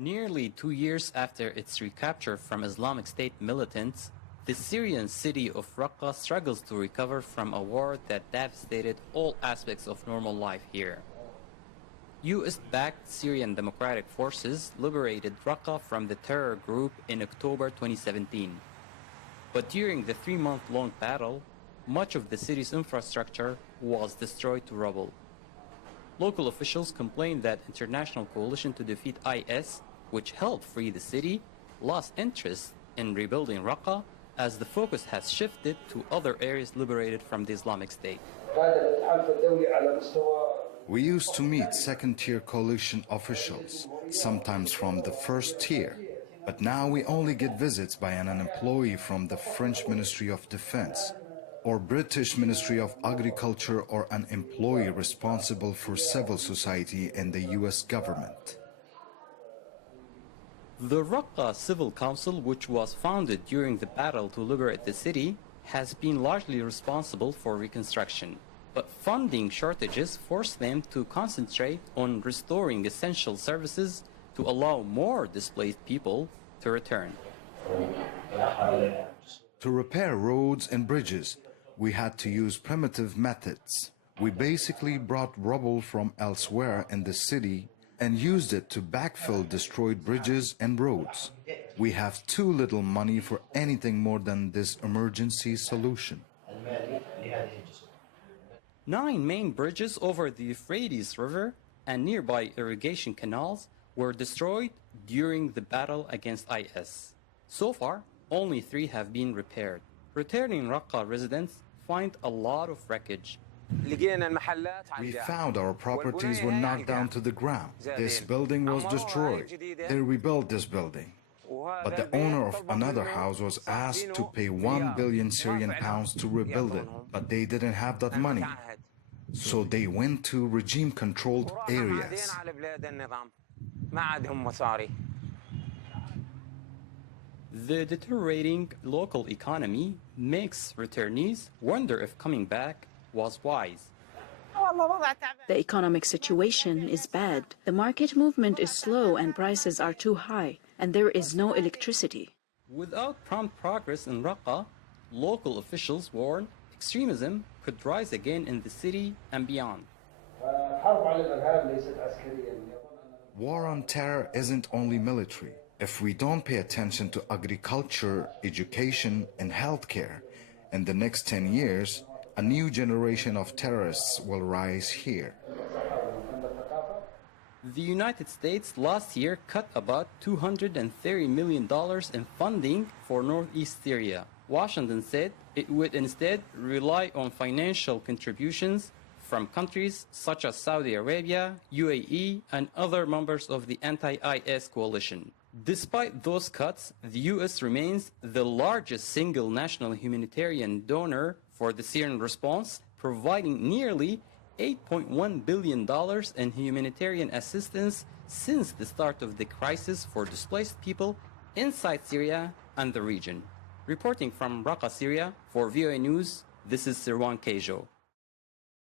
Nearly 2 years after its recapture from Islamic State militants, the Syrian city of Raqqa struggles to recover from a war that devastated all aspects of normal life here. US-backed Syrian Democratic Forces liberated Raqqa from the terror group in October 2017. But during the 3-month-long battle, much of the city's infrastructure was destroyed to rubble. Local officials complained that International Coalition to Defeat IS, which helped free the city, lost interest in rebuilding Raqqa as the focus has shifted to other areas liberated from the Islamic State. We used to meet second-tier coalition officials, sometimes from the first tier, but now we only get visits by an employee from the French Ministry of Defense or British Ministry of Agriculture or an employee responsible for civil society in the US government. The Raqqa Civil Council, which was founded during the battle to liberate the city, has been largely responsible for reconstruction. But funding shortages forced them to concentrate on restoring essential services to allow more displaced people to return. To repair roads and bridges, we had to use primitive methods. We basically brought rubble from elsewhere in the city and used it to backfill destroyed bridges and roads. We have too little money for anything more than this emergency solution. 9 main bridges over the Euphrates River and nearby irrigation canals were destroyed during the battle against IS. So far, only 3 have been repaired. Returning Raqqa residents find a lot of wreckage. We found our properties were knocked down to the ground. This building was destroyed. They rebuilt this building. But the owner of another house was asked to pay 1 billion Syrian pounds to rebuild it, but they didn't have that money. So they went to regime-controlled areas. The deteriorating local economy makes returnees wonder if coming back was wise. The economic situation is bad. The market movement is slow and prices are too high, and there is no electricity. Without prompt progress in Raqqa, local officials warn extremism could rise again in the city and beyond. War on terror isn't only military. If we don't pay attention to agriculture, education, and healthcare, in the next 10 years, a new generation of terrorists will rise here. The United States last year cut about $230 million in funding for northeast Syria. Washington said it would instead rely on financial contributions from countries such as Saudi Arabia, UAE, and other members of the anti-IS coalition. Despite those cuts, the U.S. remains the largest single national humanitarian donor for the Syrian response, providing nearly $8.1 billion in humanitarian assistance since the start of the crisis for displaced people inside Syria and the region. Reporting from Raqqa, Syria, for VOA News, this is Sirwan Kajjo.